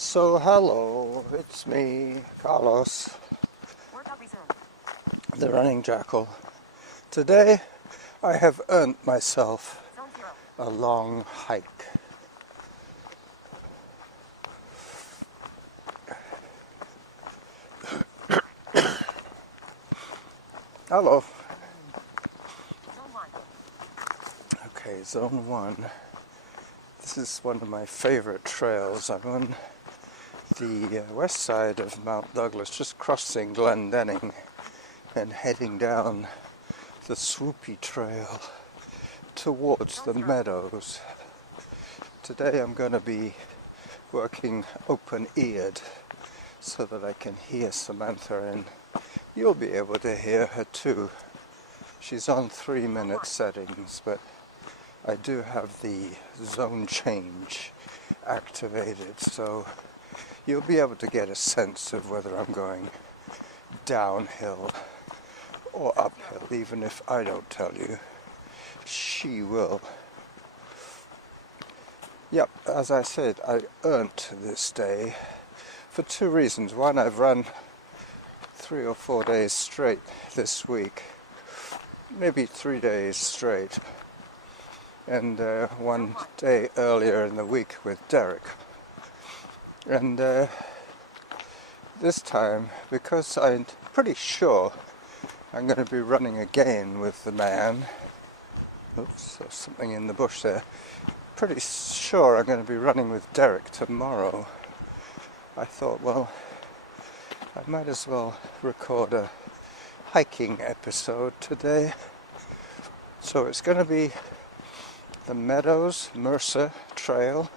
So hello, it's me, Carlos, the running jackal. Today I have earned myself a long hike. Hello. Okay, Zone 1. This is one of my favorite trails. I'm on the west side of Mt.doug, just crossing Glendenning and heading down the swoopy trail towards the meadows. Today I'm going to be working open-eared so that I can hear Samantha, and you'll be able to hear her too. She's on 3-minute settings, but I do have the zone change activated, so you'll be able to get a sense of whether I'm going downhill or uphill, even if I don't tell you. She will. Yep, as I said, I earned this day for 2 reasons. One, I've run 3 or 4 days straight this week, maybe 3 days straight, and 1 day earlier in the week with Derek. And this time, because I'm pretty sure I'm going to be running again with the man. Oops, there's something in the bush there. Pretty sure I'm going to be running with Derek tomorrow. I thought, well, I might as well record a hiking episode today. So it's going to be the Meadows Mercer Trail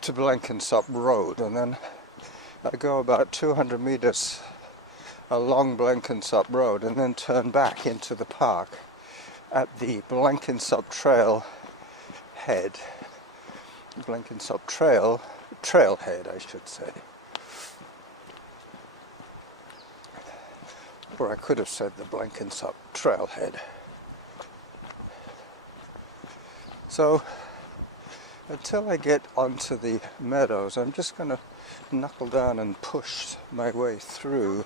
to Blenkinsop Road, and then I go about 200 meters along Blenkinsop Road and then turn back into the park at the Blenkinsop Trail head. Blenkinsop Trail, trailhead I should say. Or I could have said the Blenkinsop Trailhead. So until I get onto the meadows, I'm just going to knuckle down and push my way through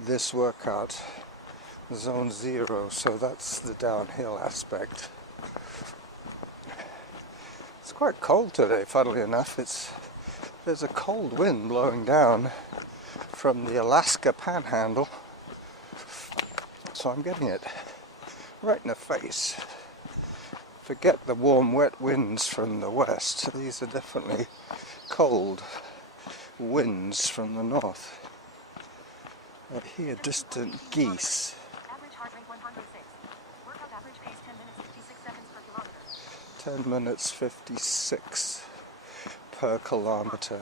this workout, Zone 0, so that's the downhill aspect. It's quite cold today, funnily enough. There's a cold wind blowing down from the Alaska Panhandle, so I'm getting it right in the face. Forget the warm, wet winds from the west. These are definitely cold winds from the north. I hear distant geese. Average heart rate 106. Workout average pace 10 minutes 56 seconds per kilometer. 10 minutes 56 per kilometer.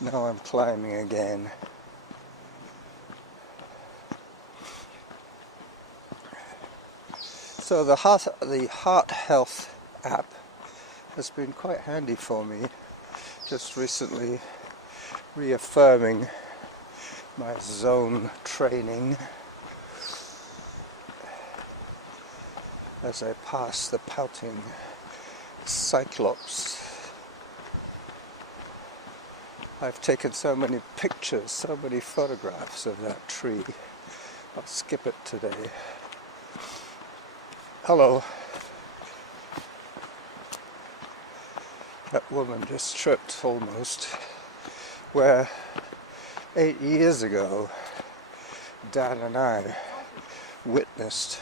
Now I'm climbing again. So the Heart Health app has been quite handy for me, just recently reaffirming my zone training as I pass the pouting cyclops. I've taken so many pictures, so many photographs of that tree. I'll skip it today. Hello. That woman just tripped almost, where 8 years ago Dan and I witnessed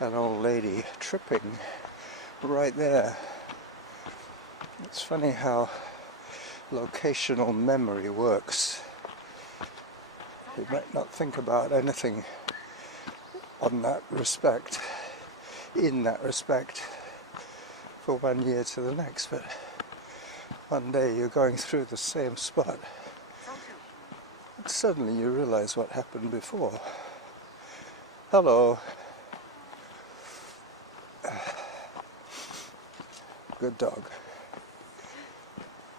an old lady tripping right there. It's funny how locational memory works. You might not think about anything in that respect for 1 year to the next, but one day you're going through the same spot and suddenly you realize what happened before. Hello. Good dog.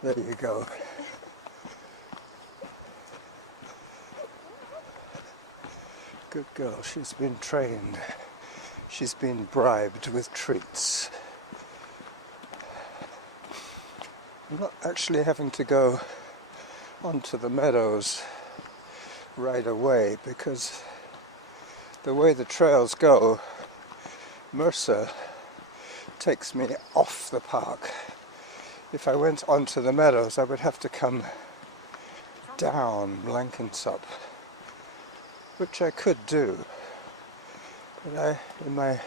There you go. Good girl. She's been trained. She's been bribed with treats. I'm not actually having to go onto the meadows right away because the way the trails go, Mercer takes me off the park. If I went onto the meadows, I would have to come down Blenkinsop, which I could do. But in my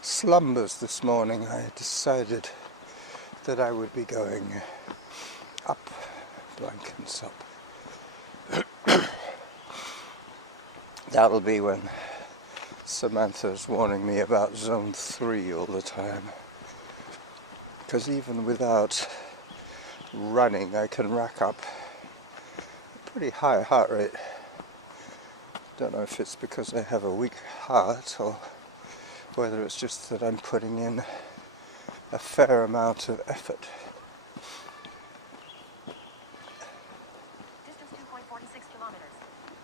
slumbers this morning, I decided that I would be going up Blenkinsop. That'll be when Samantha's warning me about zone 3 all the time. Because even without running, I can rack up a pretty high heart rate. Don't know if it's because I have a weak heart or whether it's just that I'm putting in a fair amount of effort. Distance 2.46 kilometers.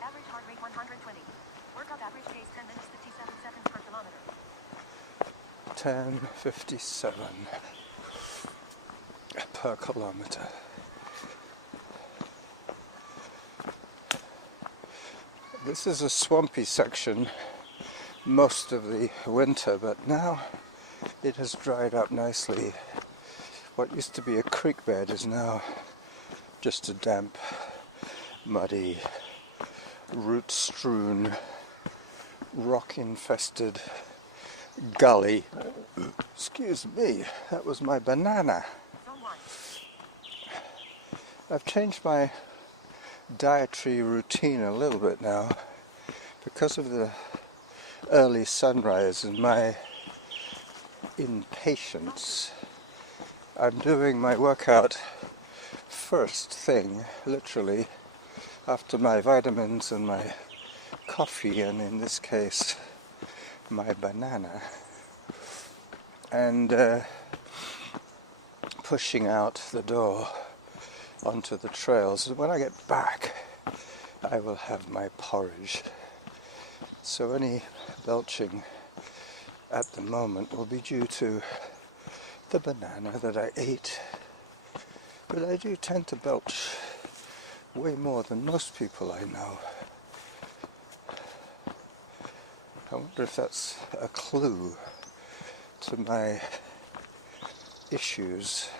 Average heart rate 120. Workout average pace 10 minutes 57 seconds per kilometer. 10:57 per kilometer. This is a swampy section most of the winter, but now it has dried up nicely. What used to be a creek bed is now just a damp, muddy, root-strewn, rock-infested gully. Excuse me, that was my banana. I've changed my dietary routine a little bit now because of the early sunrise and my impatience. I'm doing my workout first thing, literally, after my vitamins and my coffee, and in this case my banana, and pushing out the door onto the trails. When I get back, I will have my porridge. So any belching at the moment will be due to the banana that I ate. But I do tend to belch way more than most people I know. I wonder if that's a clue to my issues,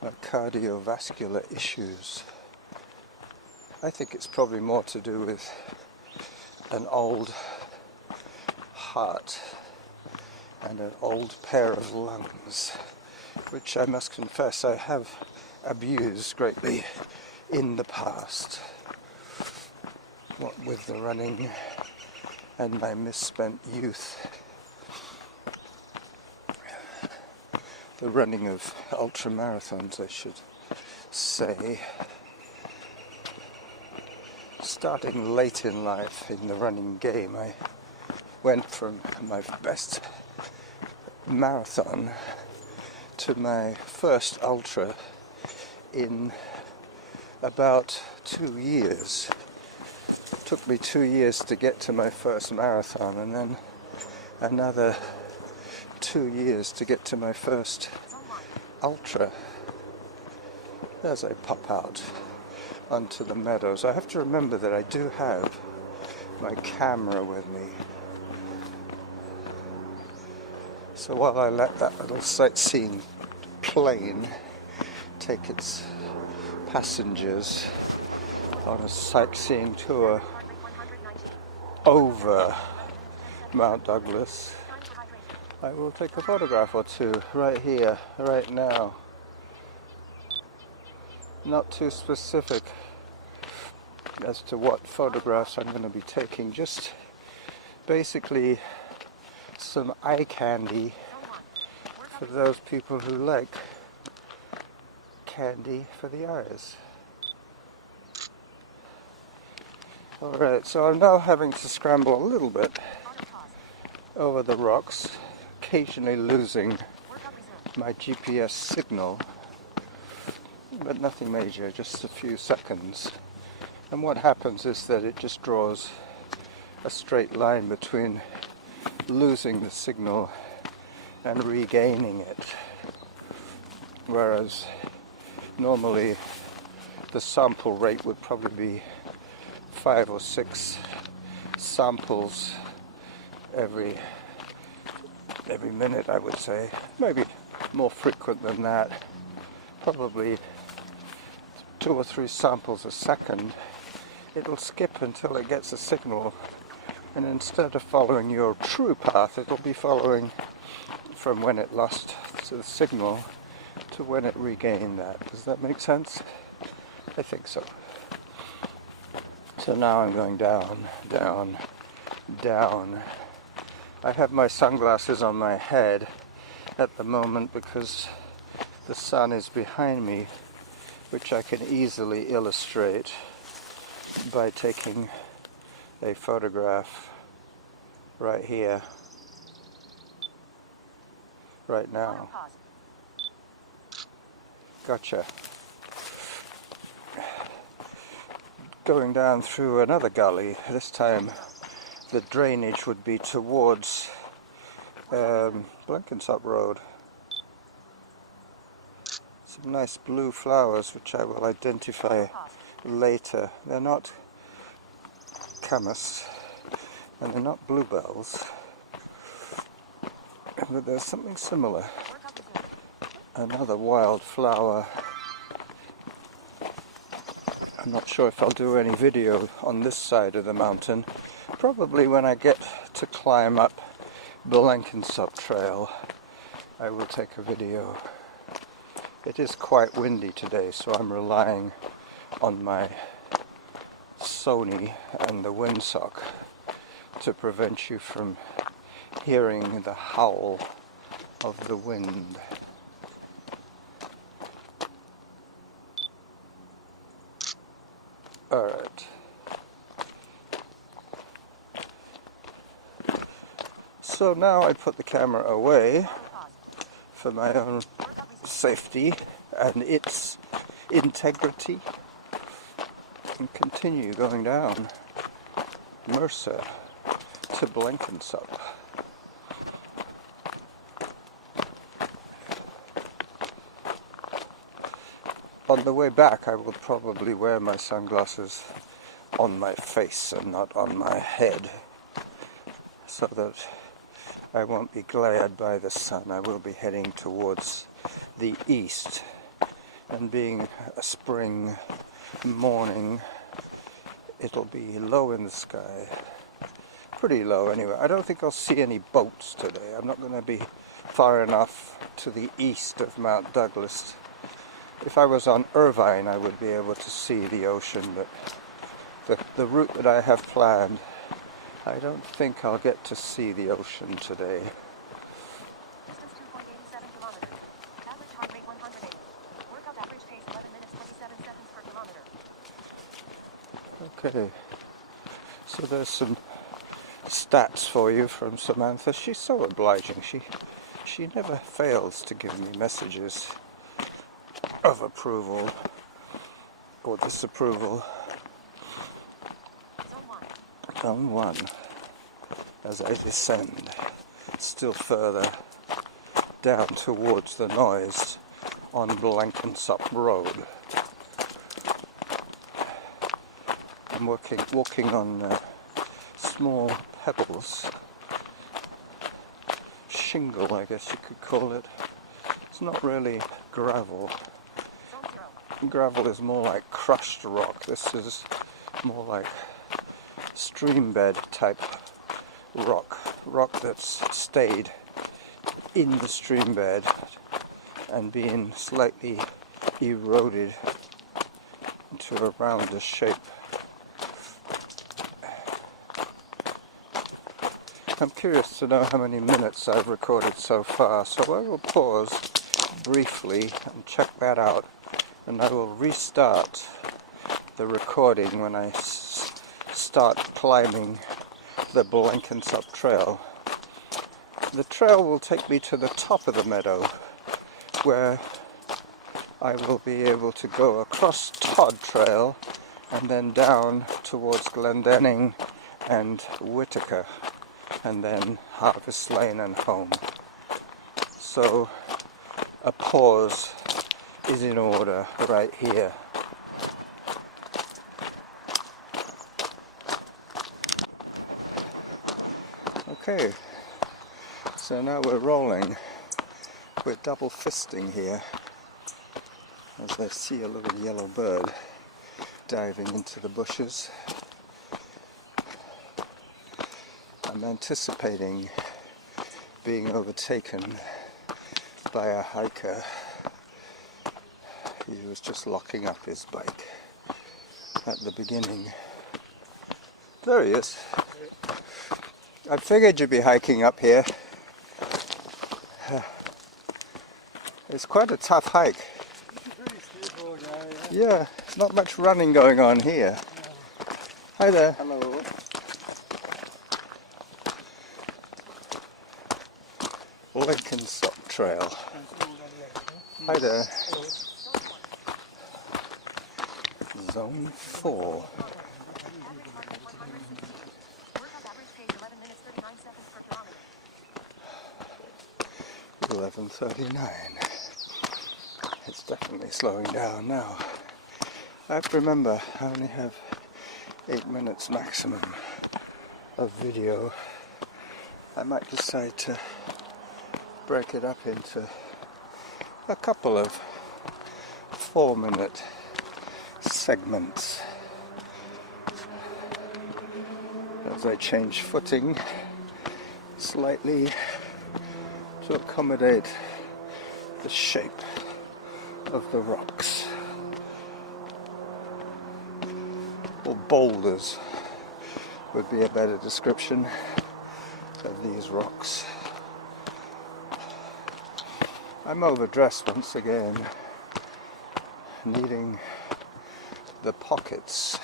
my cardiovascular issues. I think it's probably more to do with an old heart and an old pair of lungs, which I must confess I have abused greatly in the past, what with the running and my misspent youth. The running of ultramarathons, I should say. Starting late in life in the running game, I went from my best marathon to my first ultra in about 2 years. It took me 2 years to get to my first marathon, and then another 2 years to get to my first ultra. As I pop out onto the meadows, I have to remember that I do have my camera with me. So while I let that little sightseeing plane take its passengers on a sightseeing tour over Mt.doug, I will take a photograph or two right here, right now. Not too specific as to what photographs I'm going to be taking, just basically some eye candy for those people who like candy for the eyes. Alright, so I'm now having to scramble a little bit over the rocks, occasionally losing my GPS signal, but nothing major, just a few seconds. And what happens is that it just draws a straight line between losing the signal and regaining it. Whereas Normally the sample rate would probably be 5 or 6 samples every minute, I would say. Maybe more frequent than that. Probably 2 or 3 samples a second. It'll skip until it gets a signal, and instead of following your true path, it'll be following from when it lost the signal to when it regained that. Does that make sense? I think so. So now I'm going down, down, down. I have my sunglasses on my head at the moment because the sun is behind me, which I can easily illustrate by taking a photograph right here, right now. Gotcha. Going down through another gully. This time the drainage would be towards Blenkinsop Road. Some nice blue flowers which I will identify later. They're not camas and they're not bluebells, but there's something similar. Another wild flower. I'm not sure if I'll do any video on this side of the mountain. Probably when I get to climb up Blenkinsop Trail, I will take a video. It is quite windy today, so I'm relying on my Sony and the windsock to prevent you from hearing the howl of the wind. Alright. So now I put the camera away for my own safety and its integrity and continue going down Mercer to Blenkinsop. On the way back I will probably wear my sunglasses on my face and not on my head, so that I won't be glared by the sun. I will be heading towards the east, and being a spring morning, it'll be low in the sky. Pretty low anyway. I don't think I'll see any boats today. I'm not going to be far enough to the east of Mt.doug. If I was on Irvine, I would be able to see the ocean, but the route that I have planned, I don't think I'll get to see the ocean today. Distance 2.87 kilometers. Average heart rate 108. Workout average pace 11 minutes 27 seconds per kilometer. Okay, so there's some stats for you from Samantha. She's so obliging. She never fails to give me messages of approval or disapproval. Zone 1. As I descend still further down towards the noise on Blenkinsop Road. I'm walking on small pebbles, shingle I guess you could call it. It's not really gravel. Gravel is more like crushed rock. This is more like stream bed type rock that's stayed in the stream bed and being slightly eroded into a rounder shape. I'm curious to know how many minutes I've recorded so far, so I will pause briefly and check that out, and I will restart the recording when I start climbing the Blenkinsop Trail. The trail will take me to the top of the meadow, where I will be able to go across Todd Trail and then down towards Glendenning and Whitaker, and then Harvest Lane and home. So a pause is in order right here. Okay, so now we're rolling. We're double fisting here as I see a little yellow bird diving into the bushes. I'm anticipating being overtaken by a hiker. He was just locking up his bike at the beginning. There he is. I figured you'd be hiking up here. It's quite a tough hike. Yeah, there's not much running going on here. Hi there. Hello. Blenkinsop Trail. Hi there. Zone 4. Workout average pace 11 minutes 39 seconds per kilometer. 11:39. It's definitely slowing down now. I have to remember I only have 8 minutes maximum of video. I might decide to break it up into a couple of 4-minute segments as I change footing slightly to accommodate the shape of the rocks, or boulders would be a better description of these rocks. I'm overdressed once again, needing the pockets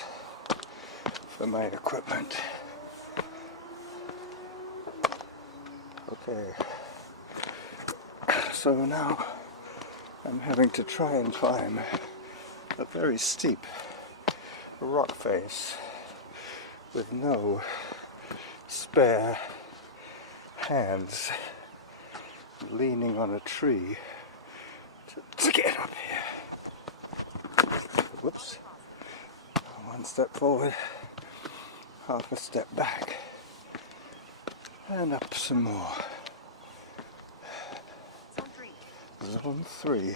for my equipment. Okay, so now I'm having to try and climb a very steep rock face with no spare hands, leaning on a tree to get up here. Whoops. One step forward, half a step back, and up some more. Zone 3.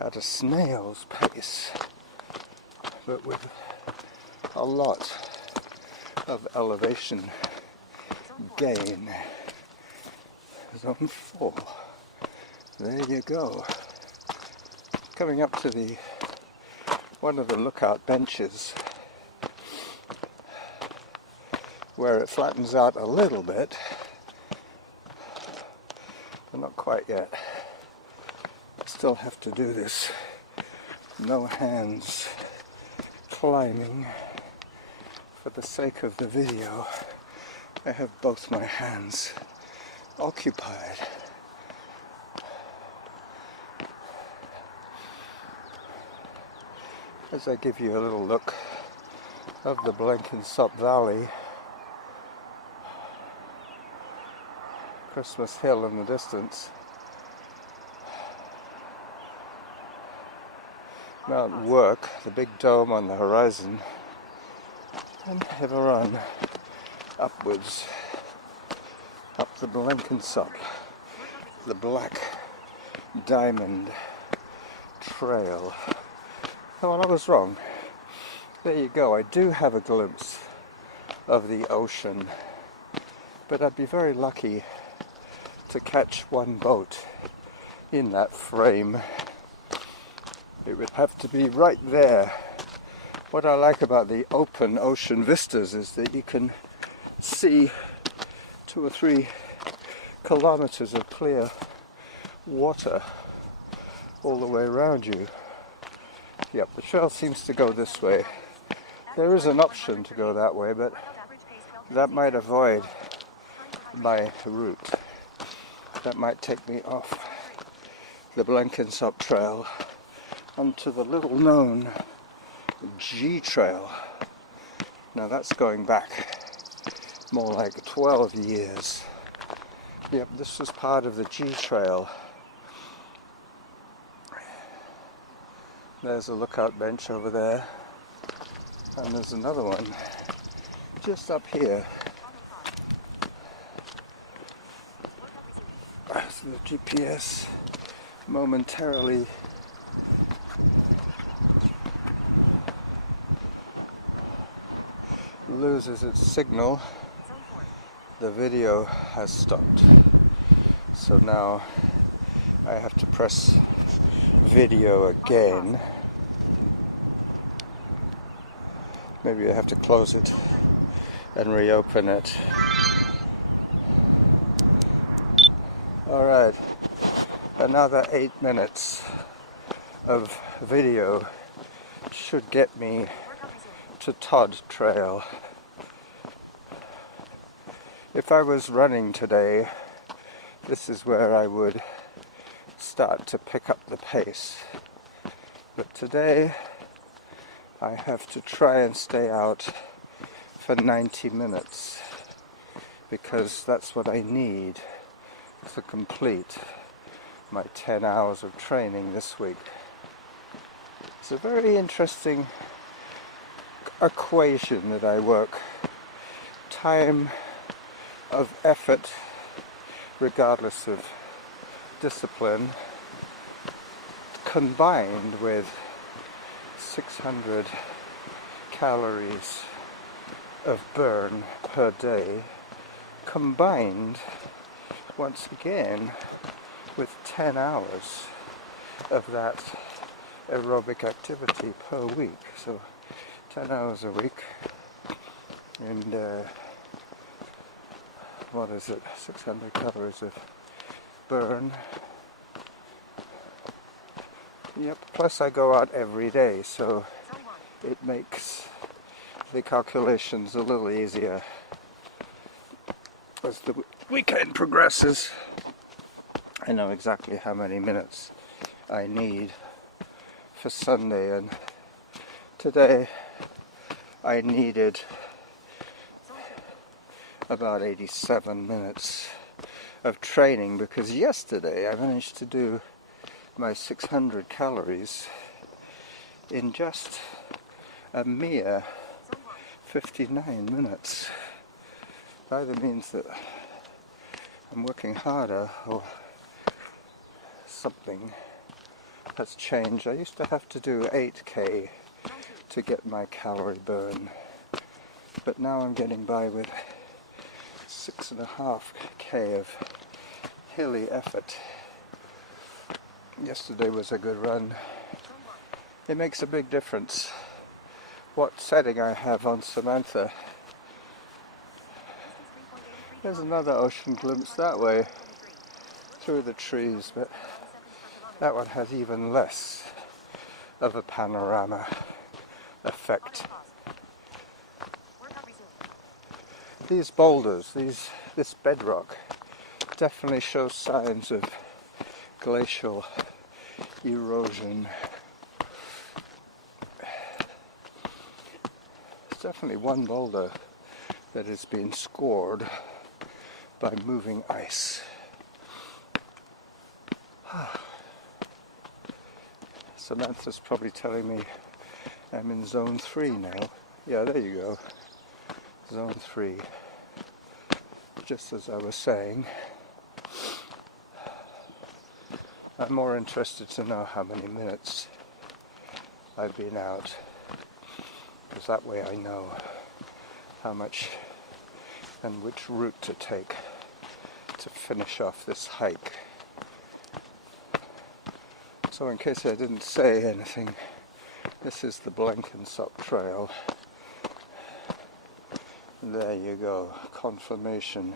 At a snail's pace, but with a lot of elevation gain. Zone 4. There you go. Coming up to the one of the lookout benches where it flattens out a little bit, but not quite yet. Still have to do this. No hands climbing. For the sake of the video, I have both my hands occupied. As I give you a little look of the Blenkinsop Valley, Christmas Hill in the distance, Mount Work, the big dome on the horizon, and have a run upwards up the Blenkinsop, the Black Diamond Trail. Oh, well, I was wrong. There you go. I do have a glimpse of the ocean, but I'd be very lucky to catch one boat in that frame. It would have to be right there. What I like about the open ocean vistas is that you can see 2 or 3 kilometers of clear water all the way around you. Yep, the trail seems to go this way. There is an option to go that way, but that might avoid my route. That might take me off the Blenkinsop Trail onto the little known G Trail. Now that's going back more like 12 years. Yep, this was part of the G Trail There's a lookout bench over there, and there's another one just up here. So the GPS momentarily loses its signal. The video has stopped. So now I have to press video again. Maybe I have to close it and reopen it. Alright, another 8 minutes of video should get me to Todd Trail. If I was running today, this is where I would start to pick up the pace. But today I have to try and stay out for 90 minutes because that's what I need to complete my 10 hours of training this week. It's a very interesting equation that I work. Time of effort, regardless of discipline, combined with 600 calories of burn per day, combined once again with 10 hours of that aerobic activity per week. So 10 hours a week, and what is it, 600 calories of burn. Yep, plus I go out every day, so it makes the calculations a little easier. As the weekend progresses, I know exactly how many minutes I need for Sunday, and today I needed about 87 minutes of training because yesterday I managed to do my 600 calories in just a mere 59 minutes. Either means that I'm working harder or something has changed. I used to have to do 8k to get my calorie burn, but now I'm getting by with 6.5k of hilly effort. Yesterday was a good run. It makes a big difference what setting I have on Samantha. There's another ocean glimpse that way through the trees, but that one has even less of a panorama effect. These boulders, this bedrock definitely shows signs of glacial erosion. There's definitely one boulder that has been scored by moving ice. Samantha's probably telling me I'm in zone 3 now. Yeah, there you go. Zone 3. Just as I was saying, I'm more interested to know how many minutes I've been out, because that way I know how much and which route to take to finish off this hike. So in case I didn't say anything, this is the Blenkinsop Trail. There you go, confirmation.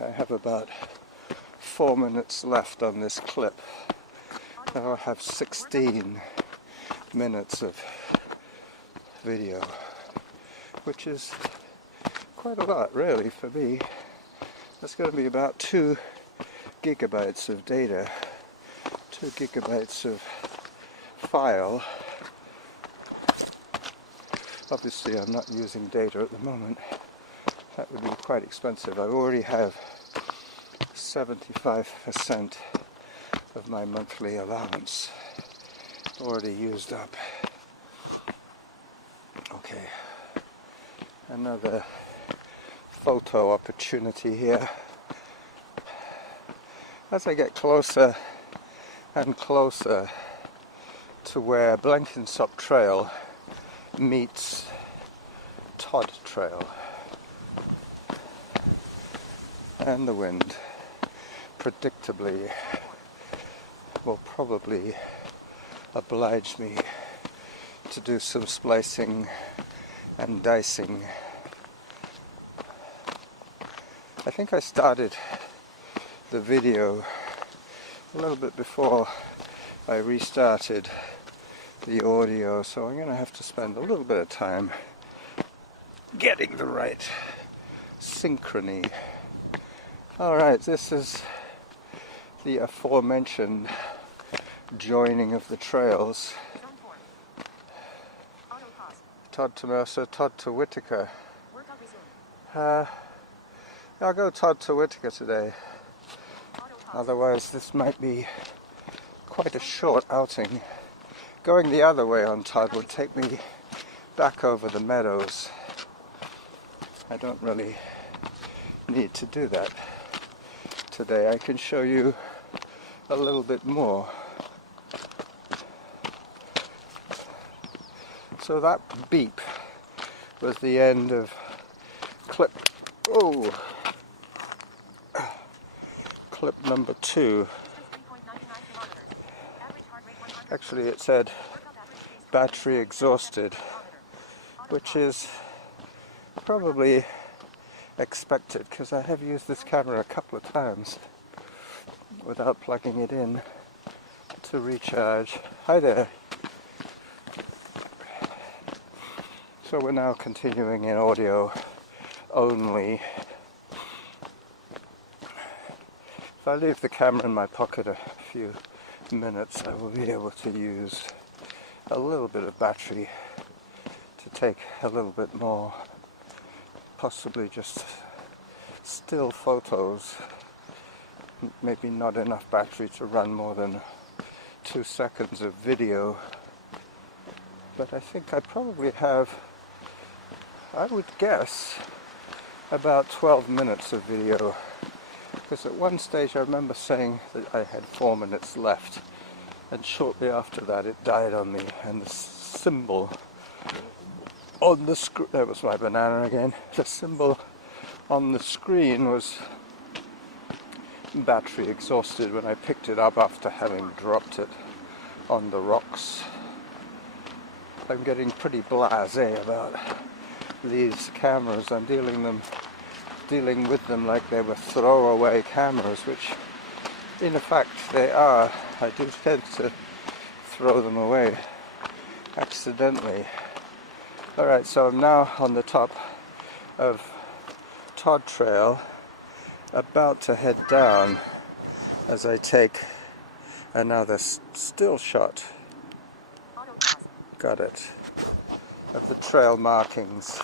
I have about 4 minutes left on this clip. I'll have 16 minutes of video, which is quite a lot really for me. That's going to be about 2 gigabytes of data, 2 gigabytes of file. Obviously I'm not using data at the moment. That would be quite expensive. I already have 75% of my monthly allowance already used up. Okay, another photo opportunity here. As I get closer and closer to where Blenkinsop Trail meets Todd Trail, and the wind predictably will probably oblige me to do some splicing and dicing. I think I started the video a little bit before I restarted the audio, so I'm going to have to spend a little bit of time getting the right synchrony. Alright, this is the aforementioned joining of the trails. Todd to Mercer, Todd to Whitaker. I'll go Todd to Whitaker today. Otherwise this might be quite a short outing. Going the other way on Todd would take me back over the meadows. I don't really need to do that today. I can show you a little bit more. So that beep was the end of clip number 2. Actually it said battery exhausted, which is probably expected because I have used this camera a couple of times without plugging it in to recharge. Hi there. So we're now continuing in audio only. If I leave the camera in my pocket a few minutes, I will be able to use a little bit of battery to take a little bit more, possibly just still photos. Maybe not enough battery to run more than 2 seconds of video, but I think I probably have, I would guess, about 12 minutes of video, because at one stage I remember saying that I had 4 minutes left, and shortly after that it died on me, and the symbol on the screen, there was my banana again, the symbol on the screen was battery exhausted when I picked it up after having dropped it on the rocks. I'm getting pretty blasé about these cameras. I'm dealing with them like they were throwaway cameras, which in effect they are. I do tend to throw them away accidentally. Alright, so I'm now on the top of Todd Trail, about to head down as I take another still shot, got it, of the trail markings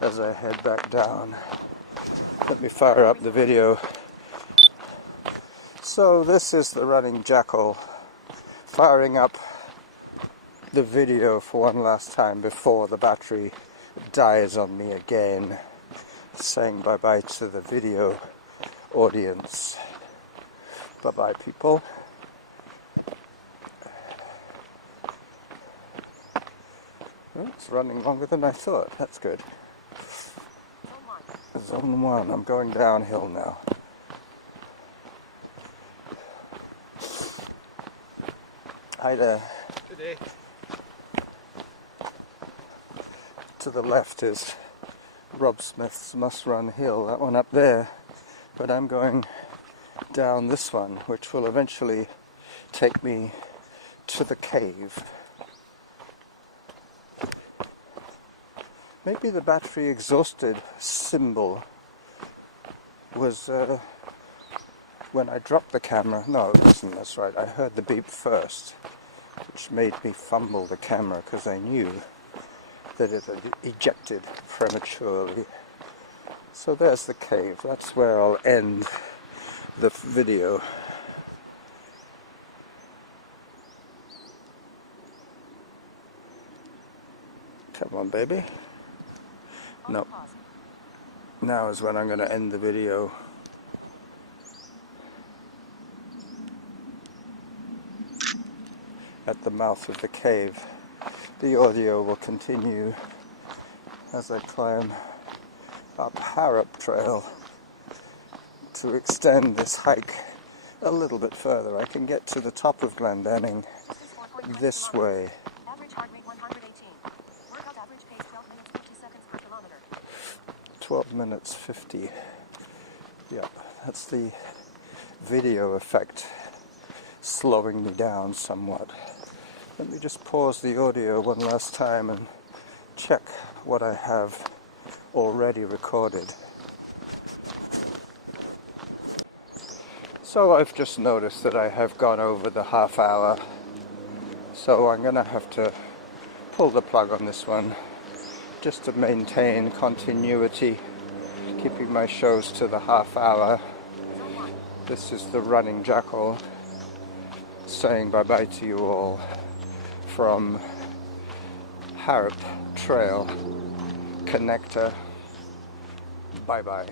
as I head back down. Let me fire up the video. So this is the running Jackal, firing up the video for one last time before the battery dies on me again, saying bye-bye to the video audience. Bye-bye, people. Oh, it's running longer than I thought. That's good. Zone 1. I'm going downhill now. Hi there. Today. To the left is Rob Smith's Must Run Hill, that one up there, but I'm going down this one, which will eventually take me to the cave. Maybe the battery exhausted symbol was when I dropped the camera. No, it wasn't, that's right. I heard the beep first, which made me fumble the camera because I knew that it had ejected prematurely. So there's the cave. That's where I'll end the video. Come on, baby. No. Now is when I'm going to end the video. At the mouth of the cave. The audio will continue as I climb up Mt.doug Trail to extend this hike a little bit further. I can get to the top of Glendenning this way. Average heart rate 118. Workout average pace 12 minutes 50 seconds per kilometer. 12 minutes 50. Yeah, that's the video effect slowing me down somewhat. Let me just pause the audio one last time and check what I have already recorded. So I've just noticed that I have gone over the half hour, so I'm going to have to pull the plug on this one just to maintain continuity, keeping my shows to the half hour. This is the running Jackal saying bye bye to you all from Mt.doug Trail connector. Bye bye.